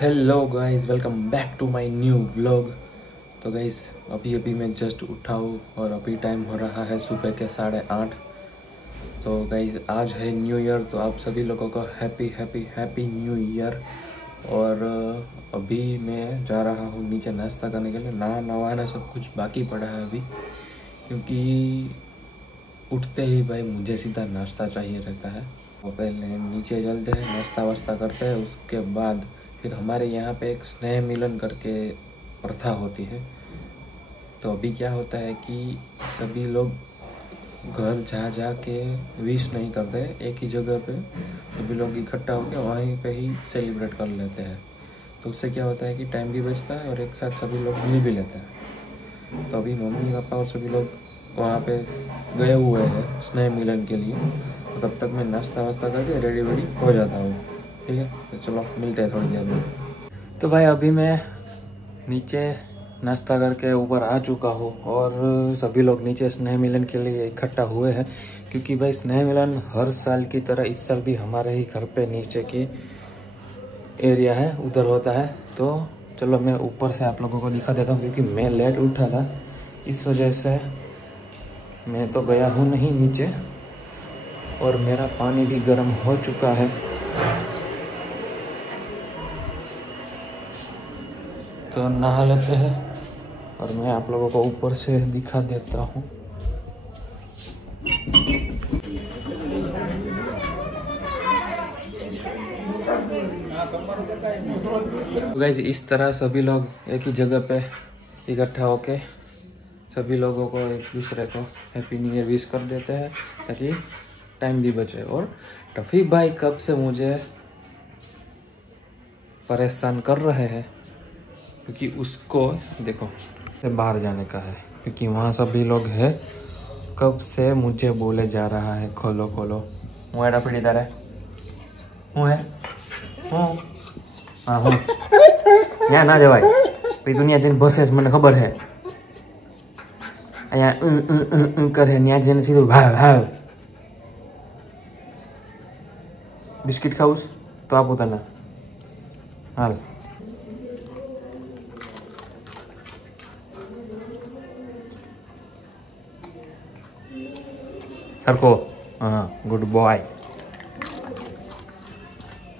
Hello guys, welcome back to my new vlog. तो guys अभी मैं जस्ट उठा हूँ और अभी टाइम हो रहा है सुबह के 8:30। तो गाइस आज है न्यू ईयर, तो आप सभी लोगों को happy happy happy new year. और अभी मैं जा रहा हूँ नीचे नाश्ता करने के लिए। नहाना सब कुछ बाकी पड़ा है अभी, क्योंकि उठते ही भाई मुझे सीधा नाश्ता चाहिए रहता है। तो पहले नीचे चलते हैं, नाश्ता वास्ता करते हैं, उसके बाद फिर हमारे यहाँ पे एक स्नेह मिलन करके प्रथा होती है। तो अभी क्या होता है कि सभी लोग घर जा के विश नहीं करते, एक ही जगह पे सभी लोग इकट्ठा होकर वहीं पे ही सेलिब्रेट कर लेते हैं। तो उससे क्या होता है कि टाइम भी बचता है और एक साथ सभी लोग मिल भी लेते हैं। तो अभी मम्मी पापा और सभी लोग वहाँ पे गए हुए हैं स्नेह मिलन के लिए। तो तब तक मैं नाश्ता वास्ता करके रेडी वेडी हो जाता हूँ। ठीक है, तो चलो मिलते हैं थोड़ी देर में। तो भाई अभी मैं नीचे नाश्ता करके ऊपर आ चुका हूँ और सभी लोग नीचे स्नेह मिलन के लिए इकट्ठा हुए हैं, क्योंकि भाई स्नेह मिलन हर साल की तरह इस साल भी हमारे ही घर पे नीचे की एरिया है उधर होता है। तो चलो मैं ऊपर से आप लोगों को दिखा देता हूँ, क्योंकि मैं लेट उठा था इस वजह से मैं तो गया हूँ नहीं नीचे। और मेरा पानी भी गर्म हो चुका है, तो नहा लेते हैं और मैं आप लोगों को ऊपर से दिखा देता हूँ। तो गाइस इस तरह सभी लोग एक ही जगह पे इकट्ठा होके सभी लोगों को एक दूसरे को हैप्पी न्यू ईयर विश कर देते हैं, ताकि टाइम भी बचे। और टफी भाई कब से मुझे परेशान कर रहे हैं, क्योंकि उसको देखो बाहर जाने का है, क्योंकि वहाँ सभी लोग हैं। कब से मुझे बोले जा रहा है खोलो खोलो। હું એડા પીડી તારે હું હે હું હા હું ત્યાં ના જવાય પછી તું ત્યાં જઈને બસે મને ખબર છે। અહીંયા કરે ત્યાં જઈને સીધું ભાવ ભાવ બિસ્કિટ ખાવું તો આપું તને હાલ। सरको हाँ गुड बॉय।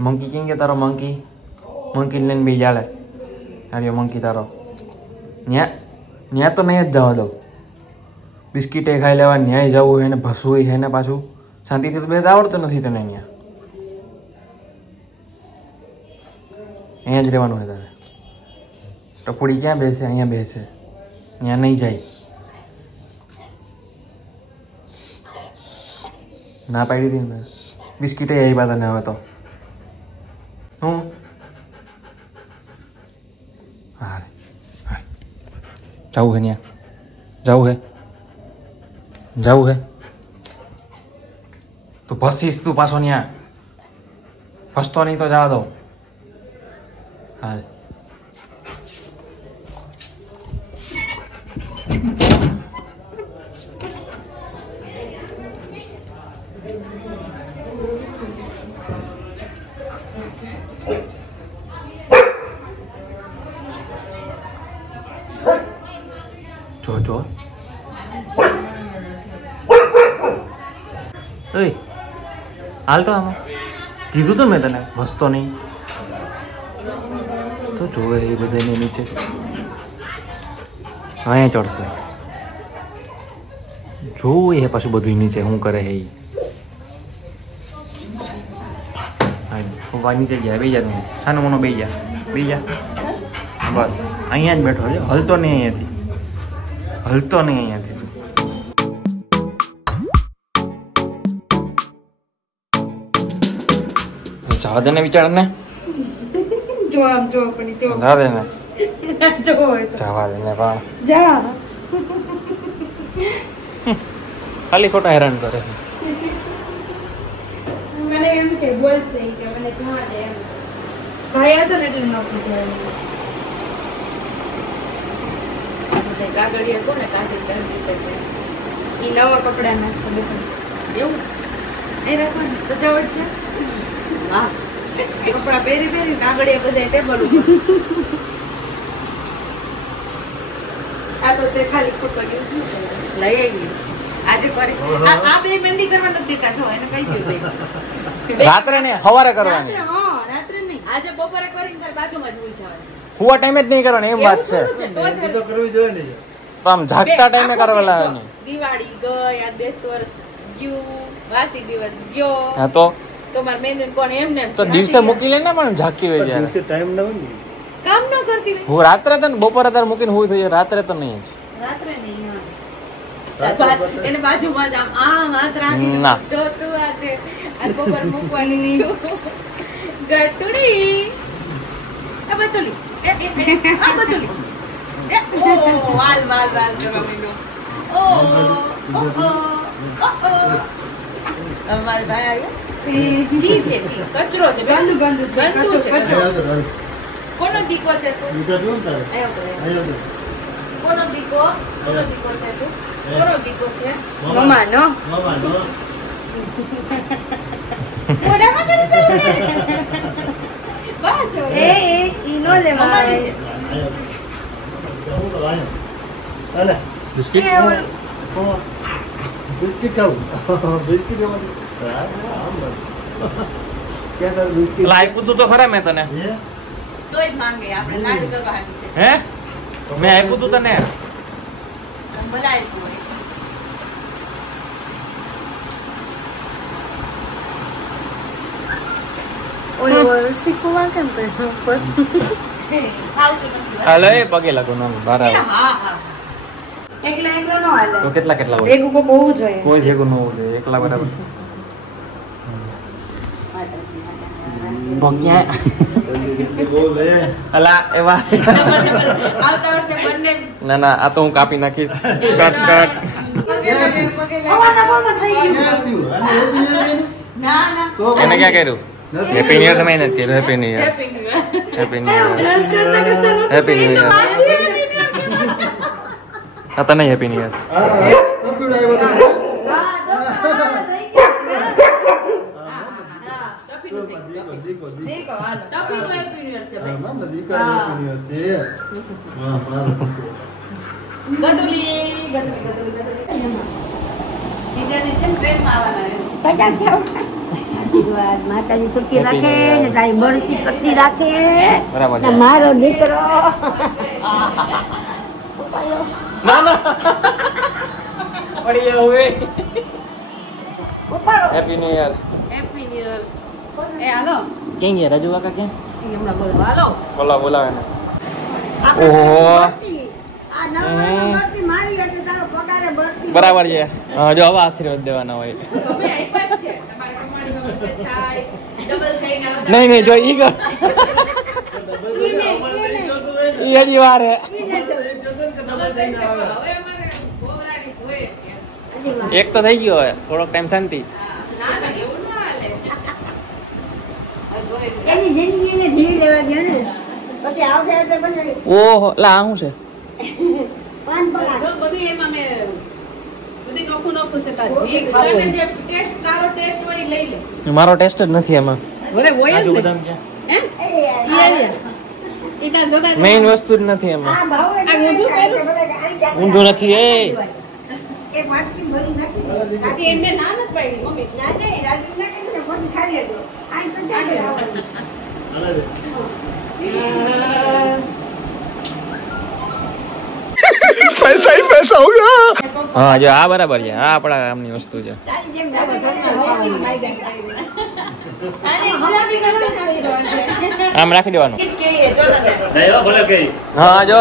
मंकी किंग के तारो मंकी मंकी लेन भी जाले अरे मंकी तारो न्या न्या तो नहीं जावा दो। बिस्किट खाई लेवा न्याय जाऊ है ने भसવું है ने पाछू शांति से तो बेस आवड़तो નથી तने न्या અહીંયા જ રહેવાનું है તારે। ટપુડી ક્યાં બેસે અહીંયા બેસે ન્યા નહીં જાય। ना पाड़ी थी मैं बिस्किट यही बात नहीं तो हूँ जाऊ है न्या जाऊ है तो बसीस तू पासो न्या फसतो नहीं तो जावा दो हाँ। जो हाल तो आम कीधु तो मैं तने बसतो नहीं तो जो है बधाई ने नीचे अँ चढ़से जो है पाछू बधु नीचे हूँ करे है नीचे गया बी जा तुम छानो मनो बी जा बस अँ बैठो हलतो नहीं अँ हलतो नहीं अँ जावा देने विचार ने जावा देने जावा देने खाली खोटा हैरान करे મને એમ કે બોલશે કે મને જવા દે એમ ભાઈ હતો ને એટલે નોકરી કરે તે કાગળિયા કોને કાઢી દીધા છે ઈ નવા કપડા નાખશે બધું એવું એ રાખવાનું સજાવટ છે વાહ કપડા પહેરી કાગળિયા બધા ટેબલ ઉપર. આ તો તે ખાલી ફોટો લઈ આવી. આજે કરીશ. આ બે મહેંદી કરવા નથી દેતા છો એને કહી દઉં ભાઈ. રાત્રે ને સવારે કરવાની. રાત્રે નહીં. આજે બપોરે કરીને તાર બાજુમાં જ હોઈ જવાનું. હુવા ટાઈમે જ નહીં કરવાની એમ વાત છે. તો કરવી જોઈએ ને. તો આમ જાગતા ટાઈમે કરવા લાવવાની. દિવાળી ગઈ, આ બેસતું વર્ષ ગયું, વાસી દિવસ ગયો. હા તો માર મહેંદી કોણ એમને તો દિવસે મૂકી લે ને પણ ઝાકી હોય જ્યારે. દિવસે ટાઈમ ન હોય ને. કામ ન કરતી હોય. હું રાત્રે તો ને બપોરે તાર મૂકીને હું થઈ રાત્રે તો નહીં જ. રાત્રે નહીં. એને બાજુમાં જ આમ હાથ રાખીને ના. જોતું આ છે આ બપોર મૂકવાની છું. ગટુડી આ બતુલી આ બતુલી ઓ વાલ કરવા માંડ્યો. અમારે ભાઈ આવ્યો. જી છે કચરો છે, ગંદુ છે. કોનો દીકો છે તું? કોનો દીકો છે તું? કોનો દીકો છે? મમ્માનો. મોઢામાં કરી ચાલે. બસ એ ઈનો લેવા આવે છે. અલે બિસ્કિટ બિસ્કિટ ખાવું. બિસ્કિટ એમાંથી ક્યાં તાર બિસ્કિટ આપ્યું તું તો ખરા મેં તને. તોય માંગે આપણે લાડ કરવા હાટું. હે મેં આપ્યું તું તને. ભલે આપ્યું હોય. ઓલો શીખવા કેમ કર્યું ઉપર આવતું નથી. હાલે પગે લાગો ના બહાર આવે. હા. એકલા એકલો નો હાલે તો કેટલા હોય? ભેગું કોઈ બહુ જોઈએ કોઈ ભેગું ન હોવું જોઈએ, એકલા બરાબર. ભગ્યા બોલે અલા એવા આવતા વર્ષે બંને ના આ તો હું કાપી નાખીશ. કટ પગે લાગે. હવાના બોલમાં થઈ ગયું ક્યાં થયું? અને ના તો એને ક્યાં કર્યું? હેપી ન્યુ યર તમે નથી કર્યું. Happy new year. Happy new year. Happy new year. Brush કરતા કરતા હેપી ન્યુ યર. આ તને હેપી ન્યુ યર. હા કમ્પ્યુટર આવ્યો તો દીકો દેખો હાલો. ટપીનું હેપી ન્યુ યર છે ભાઈ. મામા દીકરા છે વાહ વાહ ગદુલી. જીજાજી છે ને ટ્રેનમાં આવવાના આશીર્વાદ માતાજી સુખી રાખે ને તારી બળતી પત્ની રાખે બરાબર ને મારો દીકરો ના પડી ગયા હવે. Happy new year. Happy new year. એ હાલો. ક્યાં ગયા રાજુ કાકા? ક્યાં ઈ હમણાં બોલવા હાલો. બોલાવે ને. ઓહો આ નવરાનો બળતી મારી એટલે તારો પગારે બળતી બરાબર છે. હા જો હવે આશીર્વાદ દેવાના હોય. તો અમે આપ્યા જ છે. તમારી કમાણીમાં મદદ થાય. ડબલ થઈને આવતા. નહીં જો ઈ કર. ઈ હજી વાર હે. ડબલ થઈને આવે. હવે અમારે બોવરાડી જોઈએ છે. એક તો થઈ ગયો હવે, થોડોક ટાઈમ શાંતિ. ના એવું ના હાલે. આ જોઈએ. એની જિંદગીને જીવી લેવા દો ને પછી આવશે એટલે પછી ઓહો લા આ શું છે? પાન પગાર જો બધું એમાં મેં બધી નોખું છે તાર જે તને જે ટેસ્ટ તારો ટેસ્ટ હોય ઈ લઈ લે. મારો ટેસ્ટ જ નથી એમાં. હવે હોય કાજુ જ બદામ છે. એમ એ ઈ તાર જોતા મેઇન વસ્તુ જ નથી એમાં. આ ભાવ આ ઊંધું પહેરું ઊંધું નથી એ. એ માટકી ભરી નાખી બાકી એમને ના નથી પાડી મમ્મી. ના નહીં રાજુ ના કીધું ને પછી ખાઈ લેજો આ પછી આગળ આવવાનું पैसा ही पैसा होगा. હા જો આ બરાબર છે. આ આપણા આમની વસ્તુ છે. તારી જેમ દાદા ખાવાનું માઈ જાય આને ગુલાબી કપડાં પહેરી દેવાના છે. આમ રાખી દેવાનું. ઈ જ કહીએ જો તને. હા જો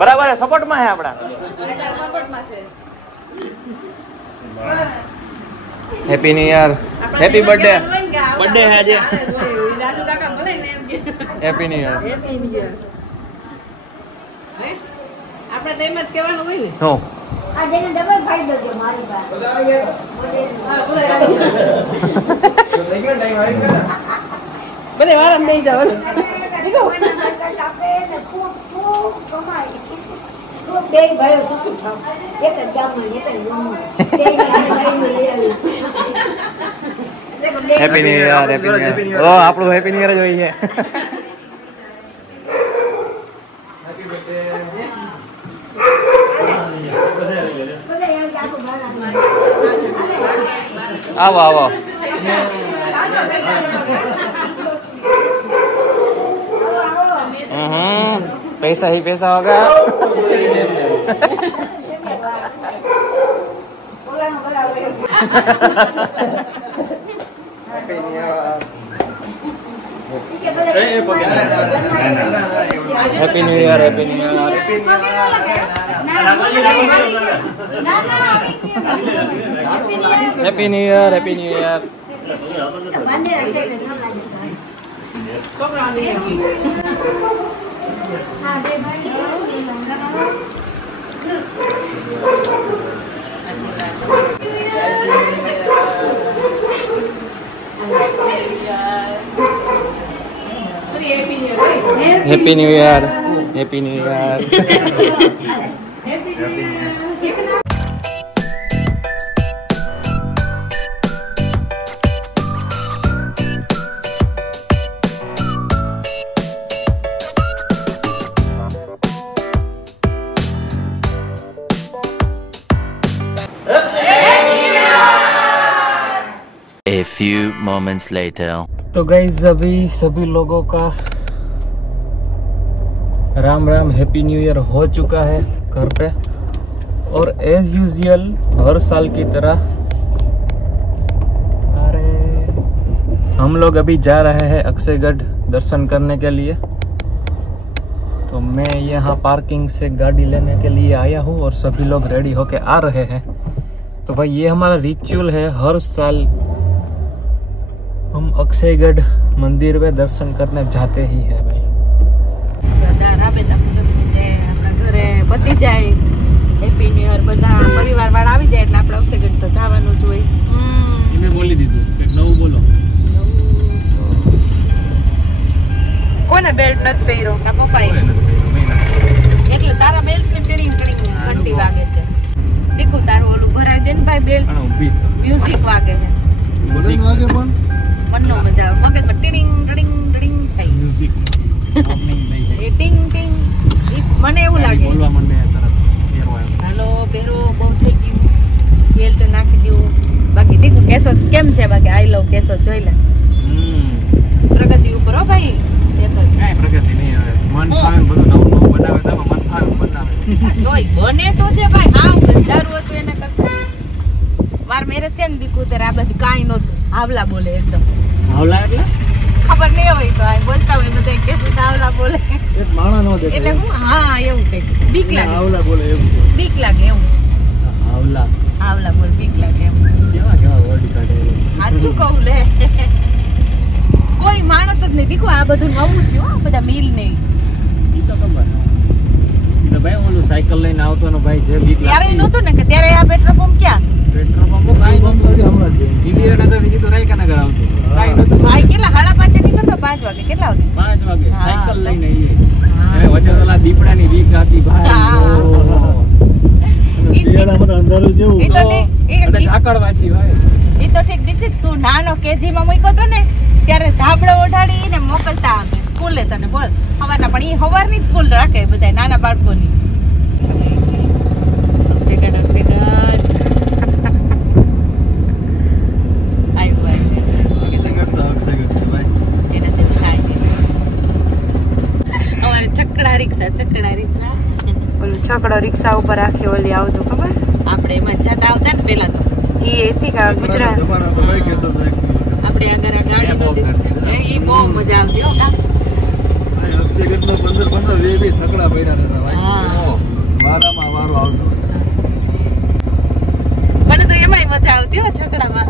બરાબર સપોર્ટમાં છે આપણા. એટલે સપોર્ટમાં છે. Happy new year. Happy birthday. Birthday હે આજે. રાજુ કાકા ભલે ને એમ કે happy new year. Happy new year. આપણે તો એમ જ કહેવાનું હોય ને. હું આ જેને ડબલ ફાયદો છે મારી પાસે બધે વારમ બેસી જાવ. બે ભાઈઓ સુખી થાવ એક જ ગામમાં એક જ રૂમમાં બે લઈ આવીશ એટલે happy new year happy new year ઓ આપણું હેપી ન્યુ યર જ હોય છે आओ आओ पैसा ही पैसा होगा happy new year happy new year happy new year happy new year happy new year happy new year A few moments later. तो गाइस अभी सभी लोगों का Ram Ram happy new year हो चुका है घर पे और एज यूजुअल हर साल की तरह अरे हम लोग अभी जा रहे हैं अक्षयगढ़ दर्शन करने के लिए। तो मैं यहाँ पार्किंग से गाड़ी लेने के लिए आया हूँ और सभी लोग रेडी होके आ रहे हैं। तो भाई ये हमारा रिचुअल है, हर साल हम अक्षयगढ़ मंदिर में दर्शन करने जाते ही है भाई। પતી જાય હેપી ન્યુ યર બધા પરિવાર વાળા આવી જાય એટલે આપણે અક્ષયગઢ તો જવાનું જ હોય। મેં બોલી દીધું એક નવું બોલો। કોને બેલ્ટ નથી પહેર્યો? કા પપ્પાએ? એટલે તારા બેલ્ટ ને ટીડિંગ ટીડિંગ ઘંટી વાગે છે। દીકુ તારું ઓલું ભરાઈ દે ને ભાઈ બેલ્ટ, મ્યુઝિક વાગે છે। બટન વાગે પણ મનનો મજા આવે, મગજમાં ટીડિંગ ટીડિંગ ટીડિંગ થાય મ્યુઝિક એ ટીંગ ટીંગ મને એવું લાગે બોલવા મને તરત હાલો પહેરો બહુ થઈ ગયું તેલ તો નાખી દઉં। બાકી દીકુ કેસો કેમ છે? બાકી આઈ લવ કેસો જોઈ લે પ્રગતિ ઉપર હો ભાઈ કેસો કાઈ પ્રગતિ નહીં હવે મન ફાવે બધું નવું નવું બનાવે તો મન ફાવે બનાવે તોય બને તો છે ભાઈ। હા દારૂ હતું એને કરતા માર મેરેજ છે ને દીકુ તારે આ બાજુ કાઈ નહોતું હાવલા બોલે એકદમ। હાવલા એટલે ખબર નહીં હોય તો આ બોલતા હોય બધા કેસો હાવલા બોલે એક માણા નો દેખે એટલે હું હા એવું કંઈક બીક લાગે આવલા બોલે એવું બીક લાગે એવું આવલા હાવલા બોલ બીક લાગે એમ કેવા કેવા વર્ડ કાઢે સાચું કહું લે કોઈ માણસ જ નહીં દીકુ આ બધું નવું થયું હો બધા મિલ નહીં ઈ તો ખબર તો ભાઈ ઓલું સાયકલ લઈને આવતો ને ભાઈ જે બીક ત્યારે નહોતું ને કે ત્યારે આ પેટ્રોલ પંપ ક્યાં પેટ્રોલ પંપ કાઈ નહોતું હમણાં જ ઇન્દિરાનગર બીજી તો રાયકા નગર આવતું કાઈ નહોતું ભાઈ કેટલા 5:30 નીકળતો 5 વાગે કેટલા વાગે 5 વાગે હા, સાયકલ તો- લઈને એ વચ્ચે ઓલા દીપડાની બીક હતી ભાઈ હા. શિયાળામાં તો અંધારું જેવું ઈ તો ઠીક એટલે ઝાકળ વાંચી ભાઈ ઈ તો ઠીક દીક્ષિત તું નાનો કેજી માં મૂક્યો તો ને ત્યારે ધાબળો ઓઢાડીને મોકલતા અમે સ્કૂલે તને બોલ સવારના પણ ઈ સવારની સ્કૂલ રાખે બધા નાના બાળકોની અક્ષયગઢ એના જેવું થાય નહીં અમારે ચકડા રિક્ષા ઓલું છકડો રિક્ષા ઉપર આખી ઓલી આવતું ખબર આપણે એમાં જતા આવતા ને પેલા તો ઈ એથી કા ગુજરાત જમાના તો ભાઈ કેસો તો એક આપણે આગળ આ ગાડી નહોતી ઈ બહુ મજા આવતી હો કા અક્ષયગઢ નો 15 20 છકડા પડ્યા રહેતા ભાઈ હા વારામાં વારો આવતો મને તો એમાંય મજા આવતી હો છકડામાં